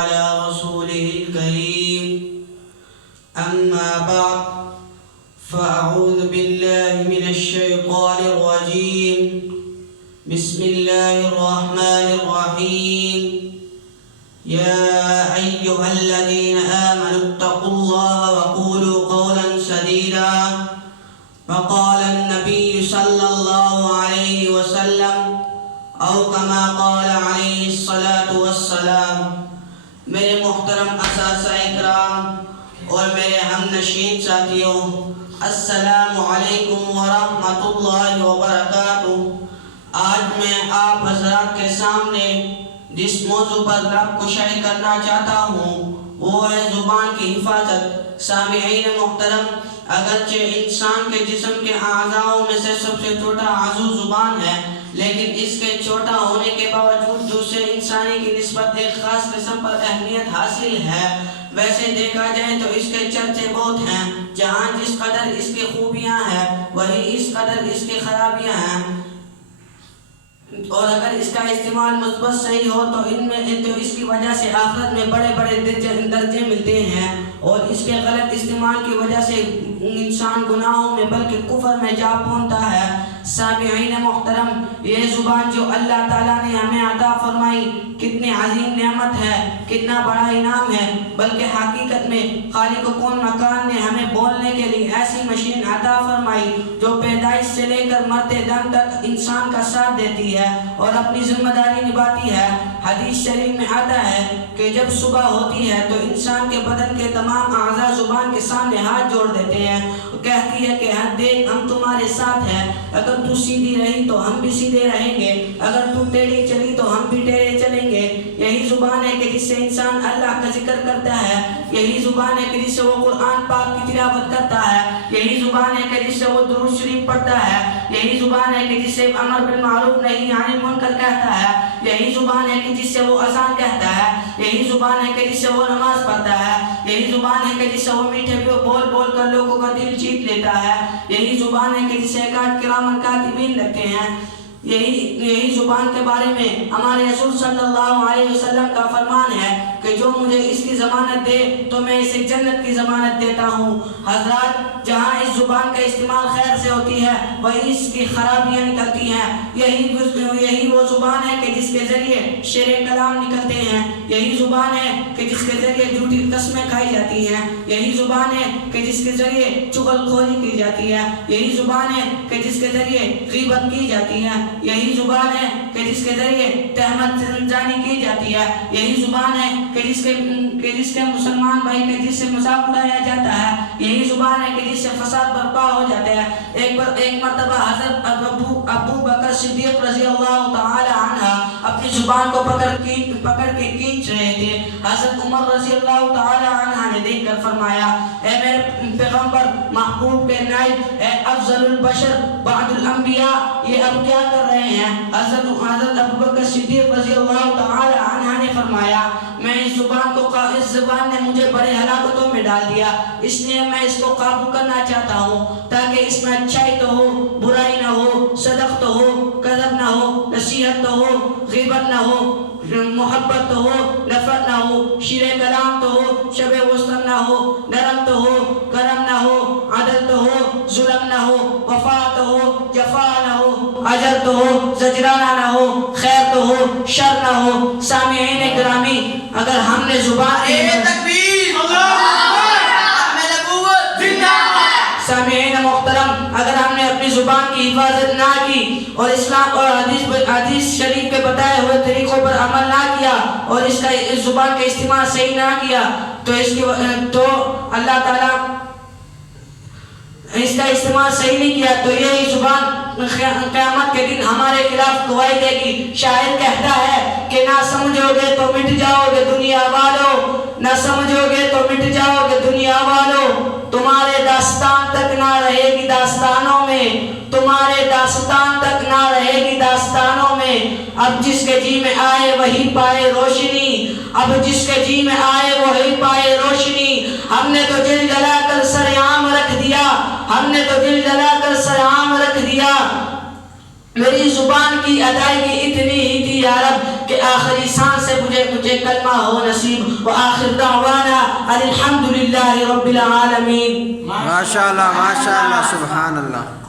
على رسوله الكريم أما بعد فأعوذ بالله من الشيطان الرجيم بسم الله الرحمن الرحيم يا أيها الذين آمنوا اتقوا الله وقولوا قولا سديدا فقال النبي صلى الله عليه وسلم أو كما قال عليه الصلاة والسلام۔ میرے محترم اساتذہ اکرام اور میرے ہم نشین ساتھیوں، السلام علیکم ورحمۃ اللہ وبرکاتہ۔ آج میں آپ حضرات کے سامنے جس موضوع پر رب کشائی کرنا چاہتا ہوں وہ ہے زبان کی حفاظت۔ سامعین محترم، اگرچہ انسان کے جسم کے اعضاؤں میں سے سب سے چھوٹا عضو زبان ہے، لیکن اس کے چھوٹا ہونے کے باوجود دوسرے انسانی کی نسبت ایک خاص قسم پر اہمیت حاصل ہے۔ ویسے دیکھا جائے تو اس کے چرچے بہت ہیں، جہاں جس قدر اس کی خوبیاں ہیں وہی اس قدر اس کی خرابیاں ہیں، اور اگر اس کا استعمال مثبت صحیح ہو تو اس کی وجہ سے آخرت میں بڑے بڑے درجے ملتے ہیں، اور اس کے غلط استعمال کی وجہ سے انسان گناہوں میں بلکہ کفر میں جا پہنچتا ہے۔ سامعین محترم، یہ زبان جو اللہ تعالیٰ نے ہمیں عطا فرمائی کتنی عظیم نعمت ہے، کتنا بڑا انعام ہے، بلکہ حقیقت میں خالق کون مکان نے ہمیں بولنے کے لیے ایسی مشین عطا فرمائی جو پیدائش سے لے کر مرتے دم تک انسان کا ساتھ دیتی ہے اور اپنی ذمہ داری نبھاتی ہے۔ حدیث شریف میں آتا ہے کہ جب صبح ہوتی ہے تو انسان کے بدن کے تمام اعضاء زبان کے سامنے ہاتھ جوڑ دیتے ہیں، کہتی ہے کہ دیکھ ہم تمہارے ساتھ ہیں، اگر تو سیدھی رہی تو ہم بھی سیدھے رہیں گے، اگر تو ٹیڑھی چلی تو ہم بھی ٹیڑھے چلیں گے۔ یہی زبان ہے کہ جس سے انسان اللہ کا ذکر کرتا ہے، یہی زبان ہے کہ جس سے وہ قرآن پاک کی تلاوت کرتا ہے، یہی زبان ہے کہ جس سے وہ درود شریف پڑھتا ہے، یہی زبان ہے کہ جس سے امر بالمعروف نہی عن المنکر کہتا ہے، یہی زبان ہے کہ جس سے وہ اذان کہتا ہے، یہی زبان ہے کہ جس سے وہ نماز پڑھتا ہے، یہی زبان ہے کہ جس سے وہ میٹھے بول بول کر لوگوں کا دل جیت لیتا ہے، یہی زبان ہے کہ جس سے کرامن کاتبین لگتے ہیں۔ یہی زبان کے بارے میں ہمارے رسول صلی اللہ علیہ وسلم کا فرمان ہے کہ جو مجھے اس کی ضمانت دے تو میں اسے جنت کی ضمانت دیتا ہوں۔ حضرات، جہاں اس زبان کا استعمال خیر سے ہوتی ہے وہی اس کی خرابیاں نکلتی ہیں۔ یہی وہ زبان ہے کہ جس کے ذریعے شعر کلام نکلتے ہیں، یہی زبان ہے کہ جس کے ذریعے جھوٹی قسمیں کھائی جاتی ہیں، یہی زبان ہے کہ جس کے ذریعے چغل خوری کی جاتی ہے، یہی زبان ہے کہ جس کے ذریعے غیبت کی جاتی ہے، یہی زبان ہے کہ جس کے ذریعے تہمت زنی کی جاتی ہے، یہی زبان ہے کہ جس کے مسلمان بھائی کے جس سے مذاق اڑایا جاتا ہے، یہی زبان ہے کہ جس سے فساد برپا ہو جاتا ہے۔ ایک مرتبہ حضرت ابو بکر صدیق رضی اللہ تعالی عنہ اپنی زبان کو پکڑ کے کھینچ رہے تھے۔ حضرت عمر رضی اللہ تعالی عنہ نے دیکھ کر فرمایا، اے میرے پیغمبر محبوب کے نائب، اے افضل البشر بعد الانبیاء، یہ اب کیا کر رہے ہیں؟ حضرت ابو بکر صدیق رضی اللہ تعالی عنہ نے فرمایا، میں اس زبان نے مجھے بڑے ہلاکتوں میں ڈال دیا، اس لیے میں اس کو قابو کرنا چاہتا ہوں تاکہ اس میں اچھائی تو ہو، برائی نہ ہو، صدق تو ہو، کذب نہ ہو، نصیحت تو ہو، غیبت نہ ہو، محبت تو ہو، نفرت نہ ہو، شیر کلام تو ہو، شب وسط نہ ہو، نرم تو ہو، کرم نہ ہو، عدل تو ہو، ظلم نہ ہو، وفا تو ہو، جفا نہ ہو، اجر تو ہو، زجرانہ نہ ہو، خیر تو ہو، شر نہ ہو۔ سامعین گرامی، اگر ہم نے سامعین محترم، اگر ہم نے اپنی زبان کی حفاظت نہ کی اور اسلام اور حدیث شریف کے بتائے ہوئے طریقوں پر عمل نہ کیا اور اس زبان کا استعمال صحیح نہ کیا تو اللہ تعالیٰ اس کا استعمال صحیح نہیں کیا تو یہی زبان قیامت کے دن ہمارے خلاف گواہی دے گی۔ شاعر کہتا ہے کہ نہ سمجھو گے تو مٹ جاؤ گے دنیا والو، نہ سمجھو گے تو مٹ جاؤ گے دنیا والو، تمہارے داستان تک نہ رہے گی داستانوں میں، تمہارے داستان تک نہ رہے گی داستانوں میں۔ اب جس کے جی میں آئے وہی پائے روشنی، اب جس کے جی میں آئے وہی پائے روشنی۔ ہم نے تو دل جلا کر سر عام رکھ دیا، ہم نے تو دل جلا کر سر عام رکھ دیا، میری زبان کی ادائیگی اتنی ہی تھی یا رب کہ آخری سانس سے مجھے کلمہ ہو نصیب. وآخر دعوانا الحمدللہ رب العالمین. ماشاءاللہ ماشاءاللہ سبحان اللہ.